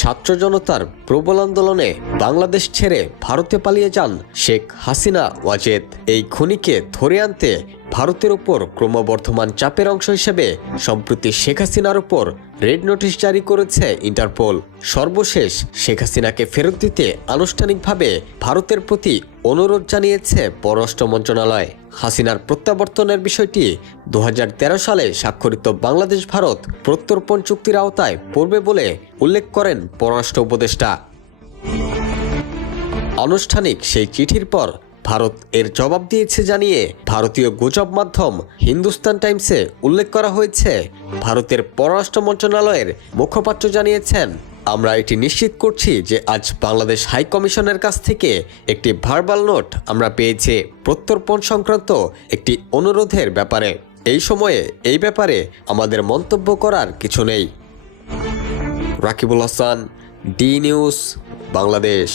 ছাত্র জনতার প্রবল আন্দোলনে বাংলাদেশ ছেড়ে ভারতে পালিয়ে যান শেখ হাসিনা, ওয়াজেদ। এই খনিকে ধরে আনতে ভারতের ওপর ক্রমবর্ধমান চাপের অংশ হিসেবে সম্প্রতি শেখ হাসিনার ওপর রেড নোটিশ জারি করেছে ইন্টারপোল। সর্বশেষ শেখ হাসিনাকে ফেরত দিতে আনুষ্ঠানিকভাবে ভারতের প্রতি অনুরোধ জানিয়েছে পররাষ্ট্র মন্ত্রণালয়। হাসিনার প্রত্যাবর্তনের বিষয়টি দু হাজার তেরো সালে স্বাক্ষরিত বাংলাদেশ ভারত প্রত্যর্পণ চুক্তির আওতায় পড়বে বলে উল্লেখ করেন পররাষ্ট্র উপদেষ্টা। আনুষ্ঠানিক সেই চিঠির পর ভারত এর জবাব দিয়েছে জানিয়ে ভারতীয় গুজব মাধ্যম হিন্দুস্তান টাইমসে উল্লেখ করা হয়েছে। ভারতের পররাষ্ট্র মন্ত্রণালয়ের মুখপাত্র জানিয়েছেন আমরা এটি নিশ্চিত করছি যে আজ বাংলাদেশ হাই কমিশনের কাছ থেকে একটি ভার্বাল নোট আমরা পেয়েছি প্রত্যর্পণ সংক্রান্ত একটি অনুরোধের ব্যাপারে। এই সময়ে এই ব্যাপারে আমাদের মন্তব্য করার কিছু নেই। Rakibul Hasan, D news, Bangladesh.